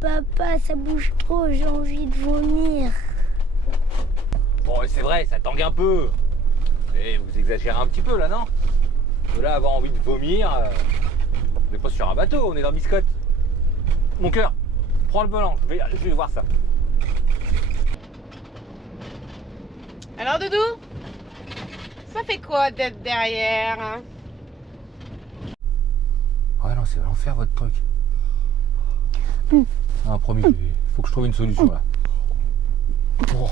Papa, ça bouge trop, j'ai envie de vomir. Bon, c'est vrai, ça tangue un peu. Et vous exagérez un petit peu là, non? De là avoir envie de vomir, on n'est pas sur un bateau, on est dans Biscotte. Mon cœur, prends le volant, je vais voir ça. Alors, Doudou, ça fait quoi d'être derrière, hein? Ouais, non, c'est l'enfer votre truc. Ah, promis, faut que je trouve une solution là. Oh.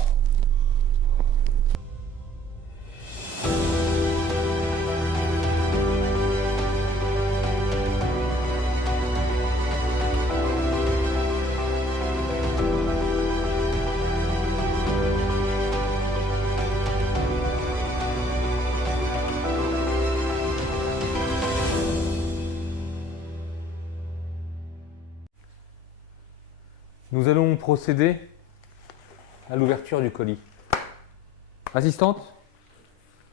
Nous allons procéder à l'ouverture du colis. Assistante,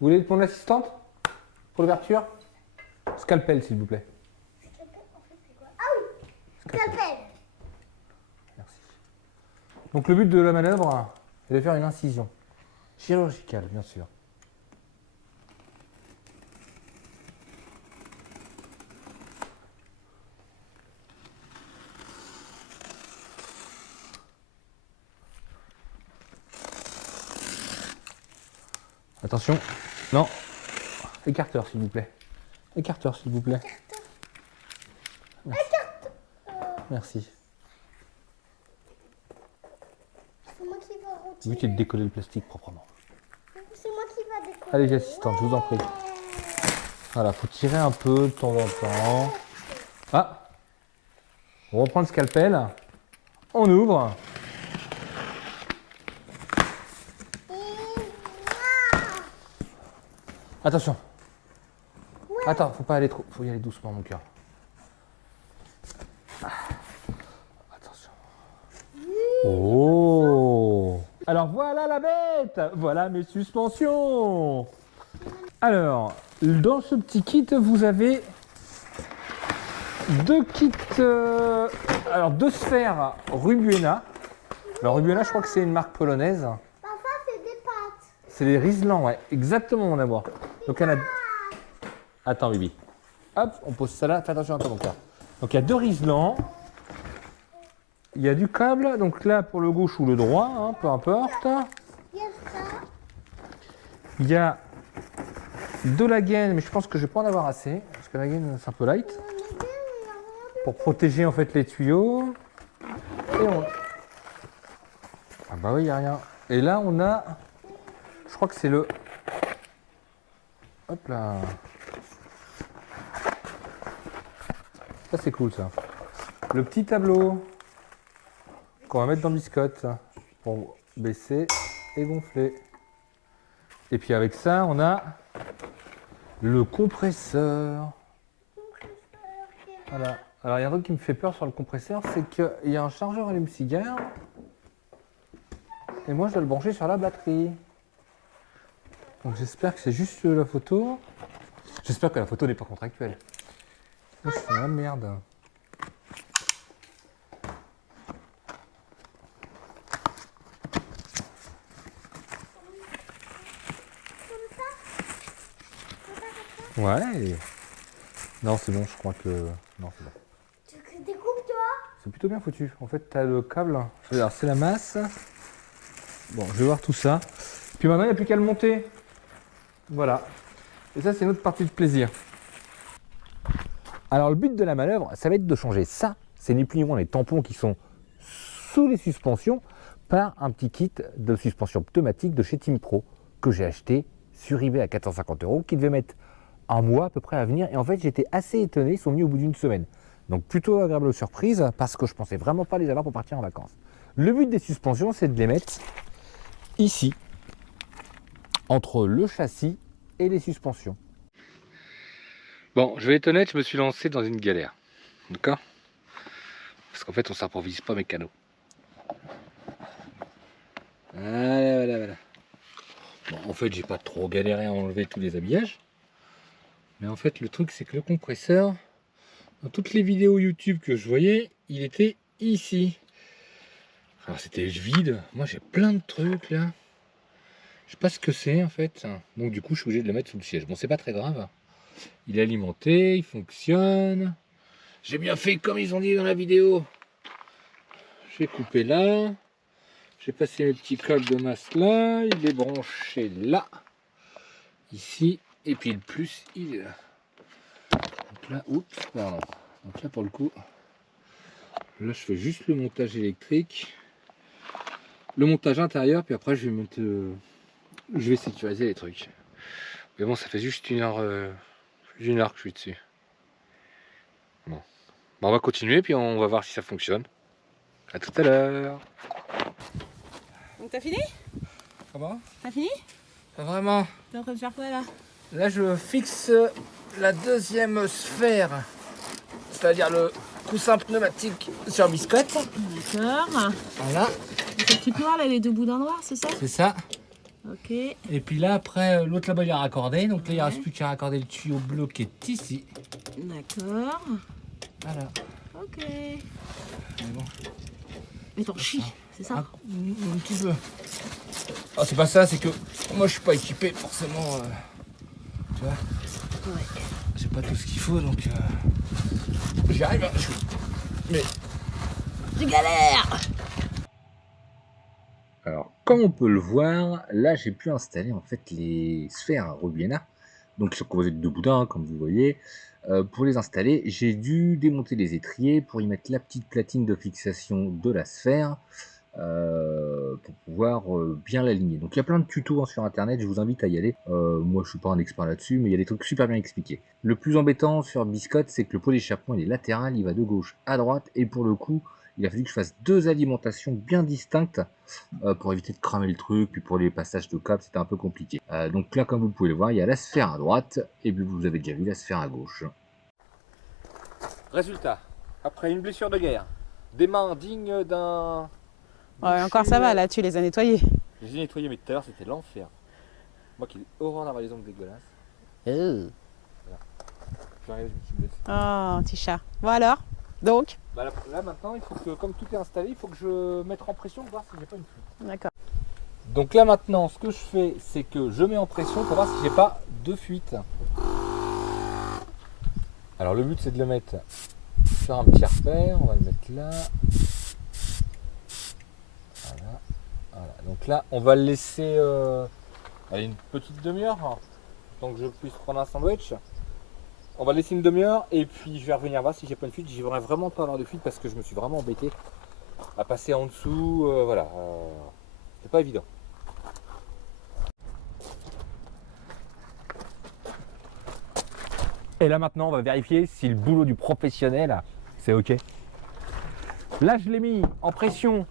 vous voulez être mon assistante pour l'ouverture? Scalpel, s'il vous plaît. Scalpel. Merci. Donc le but de la manœuvre est de faire une incision chirurgicale, bien sûr. Attention, non, écarteur s'il vous plaît. Écarteur s'il vous plaît. Merci. Merci. C'est moi qui va Le retirer. but est de décoller le plastique proprement. C'est moi qui va décoller. Allez, assistante, je vous en prie. Voilà, faut tirer un peu de temps en temps. Ah, on reprend le scalpel. On ouvre. Attention. Attends, faut pas aller trop. Faut y aller doucement, mon cœur. Attention. Oh. Alors voilà la bête. Voilà mes suspensions. Alors, dans ce petit kit, vous avez deux kits. Alors, deux sphères Rubuena. Alors, Rubuena, je crois que c'est une marque polonaise. Papa, c'est des pâtes. C'est les Riesland, ouais, exactement mon amour. Donc, il y en a. Attends, Bibi. Hop, on pose ça là. Fais attention à ton cœur. Donc, il y a deux Riesland. Il y a du câble. Donc, là, pour le gauche ou le droit, hein, peu importe. Il y a ça. Il y a de la gaine, mais je pense que je vais pas en avoir assez. Parce que la gaine, c'est un peu light. Pour protéger en fait les tuyaux. Et on... Ah bah oui, il n'y a rien. Et là, on a... Je crois que c'est le... Hop là. Ça, c'est cool, ça. Le petit tableau qu'on va mettre dans Biscotte pour baisser et gonfler. Et puis avec ça, on a le compresseur. Voilà. Alors, il y a un truc qui me fait peur sur le compresseur, c'est qu'il y a un chargeur allume-cigare. Et moi, je dois le brancher sur la batterie. Donc, j'espère que c'est juste la photo. J'espère que la photo n'est pas contractuelle. Moi, je fais la merde. Ouais. Non, c'est bon, je crois que... Non, c'est bon. Tu découpes, toi? C'est plutôt bien foutu. En fait, tu as le câble. Alors, c'est la masse. Bon, je vais voir tout ça. Puis maintenant, il n'y a plus qu'à le monter. Voilà. Et ça, c'est notre partie de plaisir. Alors, le but de la manœuvre, ça va être de changer ça. C'est ni plus ni moins les tampons qui sont sous les suspensions par un petit kit de suspension pneumatique de chez Team Pro que j'ai acheté sur eBay à 450 €, qui devait mettre un mois à peu près à venir. Et en fait, j'étais assez étonné. Ils sont venus au bout d'une semaine. Donc, plutôt agréable surprise parce que je pensais vraiment pas les avoir pour partir en vacances. Le but des suspensions, c'est de les mettre ici, entre le châssis et les suspensions. Bon, je vais être honnête, je me suis lancé dans une galère. D'accord? Parce qu'en fait, on ne s'improvise pas mécano. Voilà. Bon, en fait, j'ai pas trop galéré à enlever tous les habillages. Mais en fait, le truc, c'est que le compresseur, dans toutes les vidéos YouTube que je voyais, il était ici. Alors c'était vide. Moi j'ai plein de trucs là. Je sais pas ce que c'est en fait. Donc du coup je suis obligé de le mettre sous le siège. Bon c'est pas très grave. Il est alimenté, il fonctionne. J'ai bien fait comme ils ont dit dans la vidéo. J'ai coupé là. J'ai passé mes petits câbles de masse là. Il est branché là. Ici. Et puis le plus il est là. Donc là, oups, pardon. Donc là pour le coup. Là je fais juste le montage électrique. Le montage intérieur. Puis après je vais mettre. Je vais sécuriser les trucs. Mais bon ça fait juste une heure que je suis dessus. Bon. Bon, on va continuer puis on va voir si ça fonctionne. À tout à l'heure. Donc t'as fini? Ça va? T'as fini? Pas vraiment. T'es en train de faire quoi là? Là je fixe la deuxième sphère. C'est-à-dire le coussin pneumatique sur biscotte. D'accord. Voilà. Ce truc noir là, les deux bouts d'un noir, c'est ça? C'est ça. Ok. Et puis là après l'autre là-bas il est raccordé. Donc là il ne reste plus qu'à raccorder le tuyau bleu qui est ici. D'accord. Voilà. Ok. Mais bon. Mais t'en chies, c'est ça? Un petit peu. Ah, c'est pas ça, c'est que moi je suis pas équipé forcément. Tu vois, Ouais. j'ai pas tout ce qu'il faut donc j'y arrive. Hein, mais Tu galères! alors, comme on peut le voir, là j'ai pu installer en fait les sphères Rubiena, donc qui sont composées de deux boudins, comme vous voyez. Pour les installer, j'ai dû démonter les étriers pour y mettre la petite platine de fixation de la sphère pour pouvoir bien l'aligner. Donc il y a plein de tutos sur internet, je vous invite à y aller. Moi je suis pas un expert là-dessus, mais il y a des trucs super bien expliqués. Le plus embêtant sur Biscotte, c'est que le pot d'échappement il est latéral, il va de gauche à droite, et pour le coup, il a fallu que je fasse deux alimentations bien distinctes pour éviter de cramer le truc, puis pour les passages de câbles c'était un peu compliqué. Donc là comme vous pouvez le voir, il y a la sphère à droite, et puis vous avez déjà vu la sphère à gauche. Résultat, après une blessure de guerre, des mains dignes d'un... Ouais, encore ça va, là tu les as nettoyés. J'ai nettoyé, mais tout à l'heure c'était l'enfer. Moi qui ai horreur d'avoir les ongles dégueulasses. Oh, Voilà. Je me suis blessé. petit chat. Bon alors? Donc? Bah là maintenant, il faut que, comme tout est installé, il faut que je mette en pression pour voir si j'ai pas une fuite. D'accord. Donc là maintenant, ce que je fais, c'est que je mets en pression pour voir si j'ai pas de fuite. Alors le but c'est de le mettre sur un petit repère, on va le mettre là. Voilà. Voilà. Donc là, on va le laisser allez, une petite demi-heure, hein, tant que je puisse prendre un sandwich. On va laisser une demi-heure et puis je vais revenir voir si j'ai pas une fuite. J'aimerais vraiment pas avoir de fuite parce que je me suis vraiment embêté à passer en dessous. Voilà, c'est pas évident. Et là maintenant, on va vérifier si le boulot du professionnel, c'est ok. Là, je l'ai mis en pression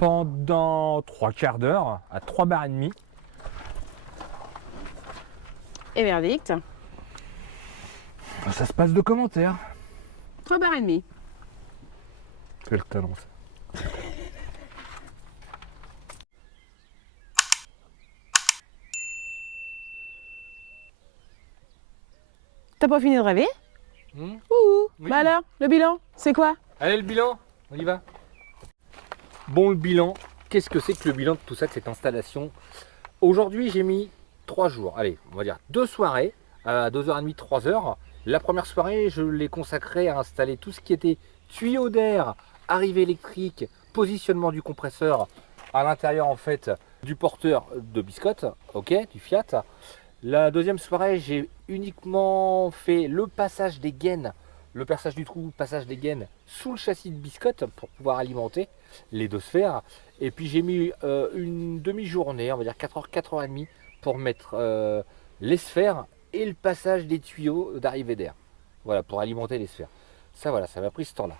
pendant 3/4 d'heure à 3 bars et demi. Et verdict? Ça se passe de commentaires. 3 barres et demi. Quel talent ça. T'as pas fini de rêver? Ouh. Oui. Bah alors, le bilan, c'est quoi? Allez, le bilan, on y va. Bon, le bilan, qu'est-ce que c'est que le bilan de tout ça, de cette installation? Aujourd'hui, j'ai mis 3 jours. Allez, on va dire 2 soirées, à 2h30, 3h. La première soirée, je l'ai consacrée à installer tout ce qui était tuyau d'air, arrivée électrique, positionnement du compresseur à l'intérieur en fait du porteur de Biscotte, ok, du Fiat. La deuxième soirée, j'ai uniquement fait le passage des gaines, le perçage du trou, passage des gaines sous le châssis de Biscotte pour pouvoir alimenter les deux sphères. Et puis j'ai mis une demi-journée, on va dire 4h, 4h30 pour mettre les sphères et le passage des tuyaux d'arrivée d'air. Voilà, pour alimenter les sphères. Ça voilà, ça m'a pris ce temps-là.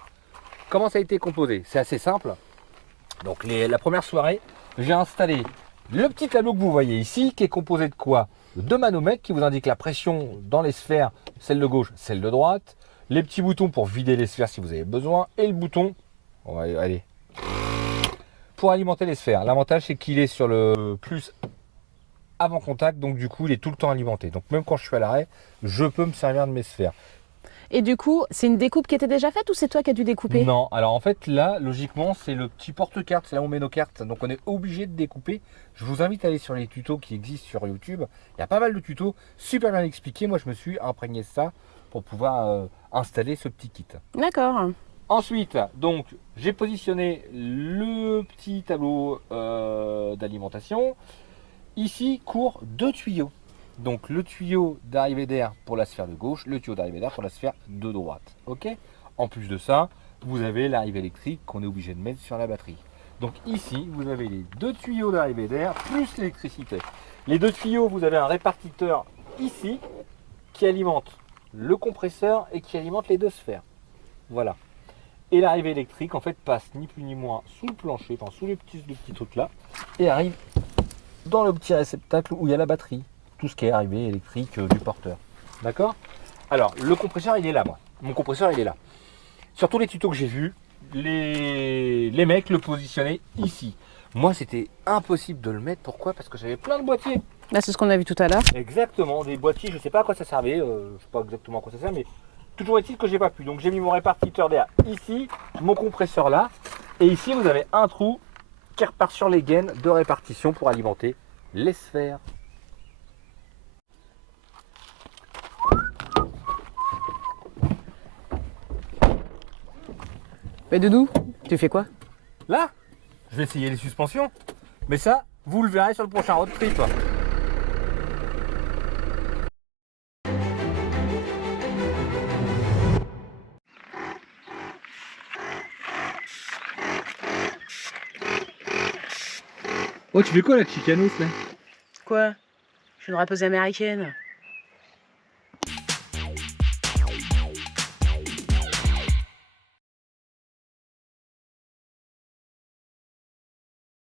Comment ça a été composé? C'est assez simple. Donc la première soirée, j'ai installé le petit tableau que vous voyez ici, qui est composé de quoi? De 2 manomètres qui vous indiquent la pression dans les sphères, celle de gauche, celle de droite. Les petits boutons pour vider les sphères si vous avez besoin. Et le bouton, on va aller, pour alimenter les sphères. L'avantage c'est qu'il est sur le plus avant contact, donc du coup il est tout le temps alimenté. Donc même quand je suis à l'arrêt, je peux me servir de mes sphères. Et du coup, c'est une découpe qui était déjà faite ou c'est toi qui as dû découper? Non, alors en fait là, logiquement, c'est le petit porte-carte, c'est là où on met nos cartes. Donc on est obligé de découper. Je vous invite à aller sur les tutos qui existent sur YouTube. Il y a pas mal de tutos super bien expliqués. Moi, je me suis imprégné de ça pour pouvoir installer ce petit kit. D'accord. Ensuite, donc, j'ai positionné le petit tableau d'alimentation. Ici courent deux tuyaux. Donc le tuyau d'arrivée d'air pour la sphère de gauche, le tuyau d'arrivée d'air pour la sphère de droite. Ok. En plus de ça, vous avez l'arrivée électrique qu'on est obligé de mettre sur la batterie. Donc ici, vous avez les deux tuyaux d'arrivée d'air plus l'électricité. Les deux tuyaux, vous avez un répartiteur ici qui alimente le compresseur et qui alimente les deux sphères. Voilà. Et l'arrivée électrique en fait passe ni plus ni moins sous le plancher, enfin sous les petits trucs là, et arrive dans le petit réceptacle où il y a la batterie. Tout ce qui est arrivée électrique du porteur. D'accord? Alors, le compresseur, il est là, moi. Mon compresseur, il est là. Sur tous les tutos que j'ai vus, les mecs le positionnaient ici. Moi, c'était impossible de le mettre. Pourquoi? Parce que j'avais plein de boîtiers. Là, c'est ce qu'on a vu tout à l'heure. Exactement, des boîtiers, je ne sais pas à quoi ça servait. Je ne sais pas exactement à quoi ça sert, mais toujours est-il que j'ai pas pu. Donc, j'ai mis mon répartiteur d'air ici, mon compresseur là. Et ici, vous avez un trou qui repart sur les gaines de répartition pour alimenter les sphères. Mais Doudou, tu fais quoi? Là, je vais essayer les suspensions. Mais ça, vous le verrez sur le prochain road trip. Oh, tu fais quoi la chicanos là? Quoi? Je suis une rappeuse américaine.